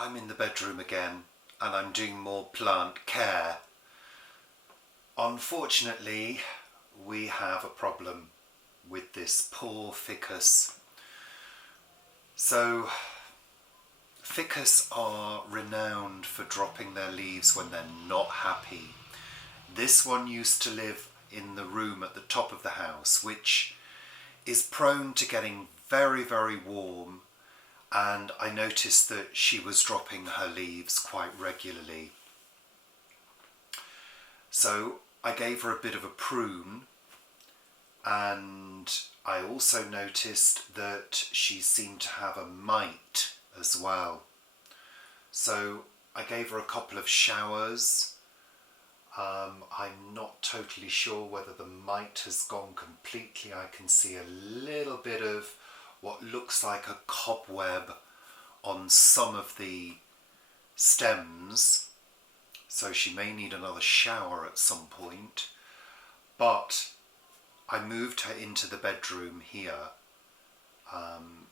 I'm in the bedroom again and I'm doing more plant care. Unfortunately, we have a problem with this poor ficus. So, ficus are renowned for dropping their leaves when they're not happy. This one used to live in the room at the top of the house, which is prone to getting very, very warm, and I noticed that she was dropping her leaves quite regularly. So I gave her a bit of a prune, and I also noticed that she seemed to have a mite as well. So I gave her a couple of showers. I'm not totally sure whether the mite has gone completely. I can see a little bit of what looks like a cobweb on some of the stems, so she may need another shower at some point. But I moved her into the bedroom here,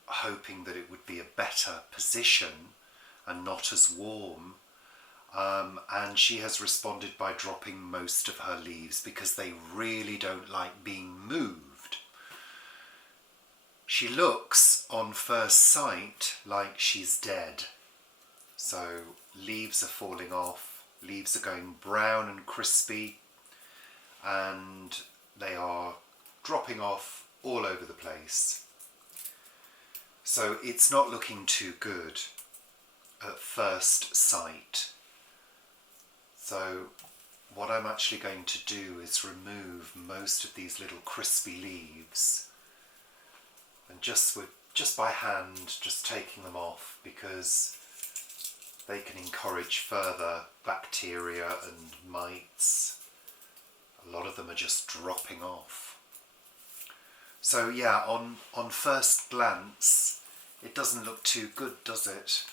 hoping that it would be a better position and not as warm. And she has responded by dropping most of her leaves because they really don't like being moved. She looks on first sight like she's dead. So leaves are falling off, leaves are going brown and crispy, and they are dropping off all over the place. So it's not looking too good at first sight. So what I'm actually going to do is remove most of these little crispy leaves, and just by hand, just taking them off, because they can encourage further bacteria and mites. A lot of them are just dropping off. So yeah, on first glance, it doesn't look too good, does it?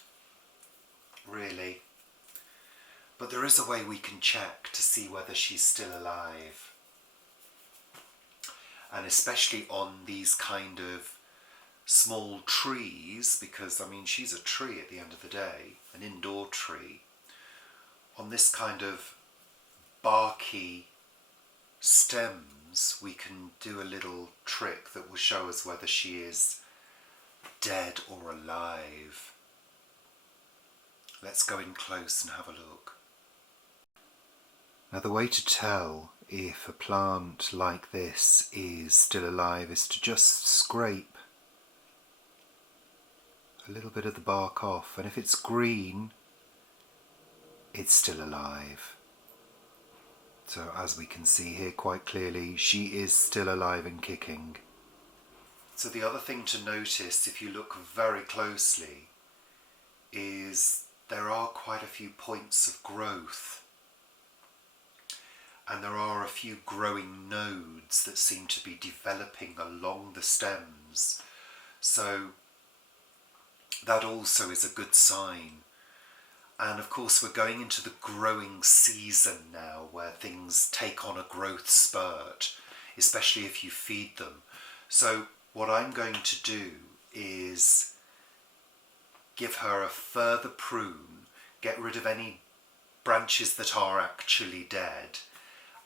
Really. But there is a way we can check to see whether she's still alive. And especially on these kind of small trees, because I mean she's a tree at the end of the day, an indoor tree. On this kind of barky stems, we can do a little trick that will show us whether she is dead or alive. Let's go in close and have a look. Now the way to tell if a plant like this is still alive is to just scrape a little bit of the bark off, and if it's green, it's still alive. So as we can see here quite clearly, she is still alive and kicking. So the other thing to notice, if you look very closely, is there are quite a few points of growth, and there are a few growing nodes that seem to be developing along the stems. So that also is a good sign. And of course we're going into the growing season now, where things take on a growth spurt, especially if you feed them. So what I'm going to do is give her a further prune, get rid of any branches that are actually dead,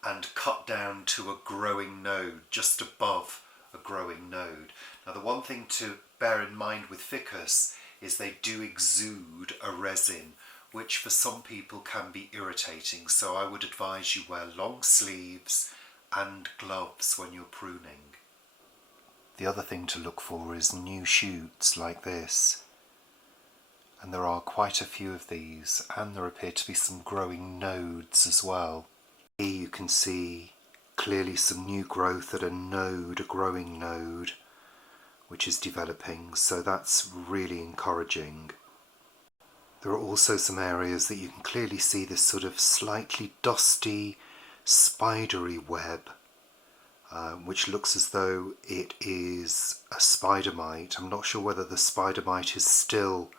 and cut down to a growing node, just above a growing node. Now the one thing to bear in mind with ficus is they do exude a resin, which for some people can be irritating, so I would advise you wear long sleeves and gloves when you're pruning. The other thing to look for is new shoots like this, and there are quite a few of these, and there appear to be some growing nodes as well. Here you can see clearly some new growth at a node, a growing node, which is developing, so that's really encouraging. There are also some areas that you can clearly see this sort of slightly dusty, spidery web, which looks as though it is a Spidermite. I'm not sure whether the Spidermite is still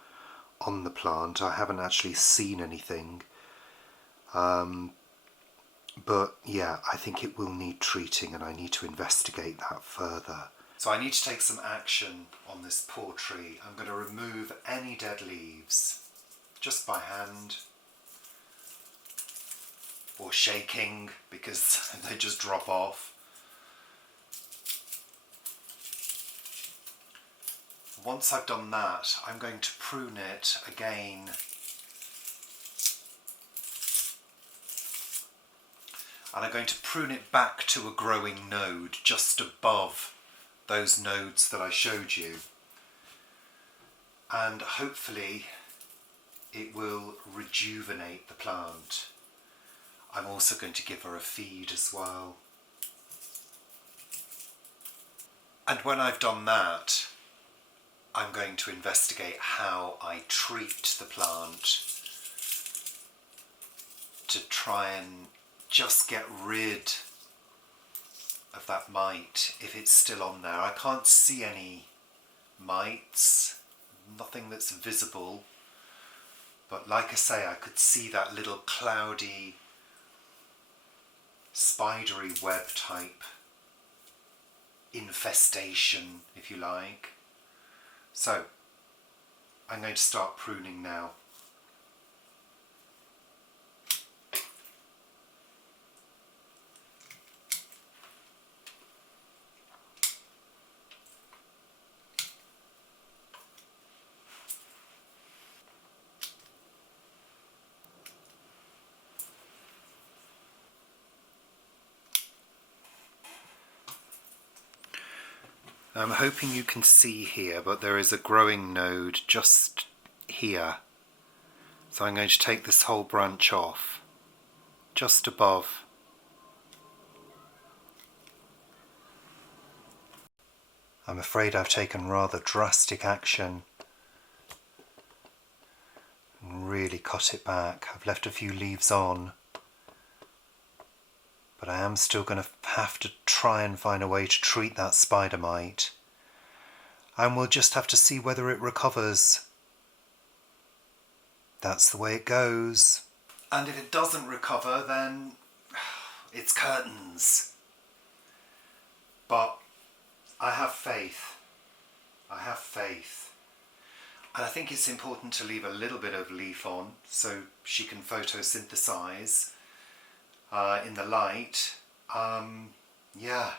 on the plant. I haven't actually seen anything. But yeah, I think it will need treating, and I need to investigate that further. So I need to take some action on this poor tree. I'm going to remove any dead leaves. just by hand or shaking because they just drop off. Once I've done that, I'm going to prune it again. And I'm going to prune it back to a growing node just above those nodes that I showed you. And hopefully it will rejuvenate the plant. I'm also going to give her a feed as well. And when I've done that, I'm going to investigate how I treat the plant to try and just get rid of that mite if it's still on there. I can't see any mites, nothing that's visible, but like I say, I could see that little cloudy spidery web type infestation, if you like. So I'm going to start pruning now. I'm hoping you can see here, but there is a growing node just here. So I'm going to take this whole branch off, just above. I'm afraid I've taken rather drastic action and really cut it back. I've left a few leaves on, but I am still going to have to try and find a way to treat that Spidermite. And we'll just have to see whether it recovers. That's the way it goes. And if it doesn't recover, then it's curtains. But I have faith. I have faith. And I think it's important to leave a little bit of leaf on so she can photosynthesize in the light. Yeah,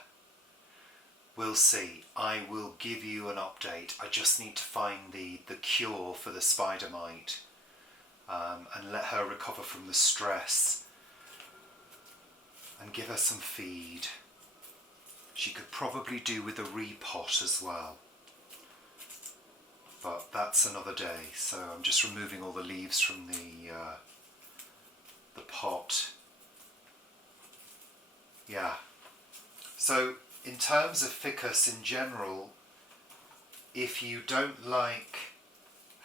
we'll see. I will give you an update. I just need to find the cure for the Spidermite and let her recover from the stress and give her some feed. She could probably do with a repot as well, but that's another day. So I'm just removing all the leaves from the pot. Yeah. So in terms of ficus in general, if you don't like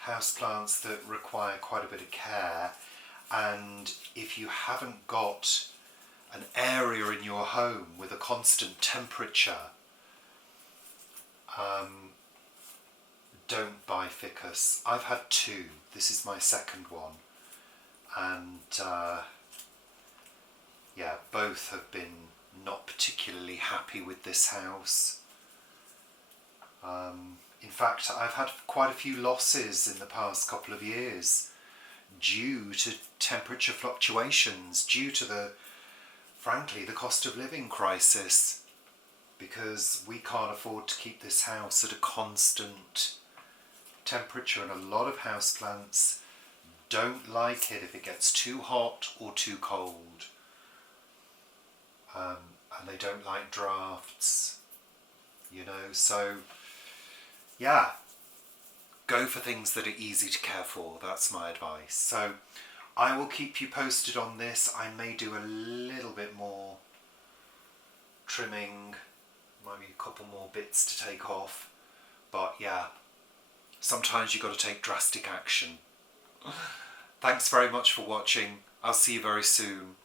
houseplants that require quite a bit of care, and if you haven't got an area in your home with a constant temperature, don't buy ficus. I've had two. This is my second one, and yeah, both have been not particularly happy with this house. In fact, I've had quite a few losses in the past couple of years due to temperature fluctuations, due to frankly, the cost of living crisis, because we can't afford to keep this house at a constant temperature, and a lot of houseplants don't like it if it gets too hot or too cold. And they don't like drafts, you know, so yeah, go for things that are easy to care for. That's my advice. So I will keep you posted on this. I may do a little bit more trimming, maybe a couple more bits to take off, but yeah, sometimes you've got to take drastic action. Thanks very much for watching. I'll see you very soon.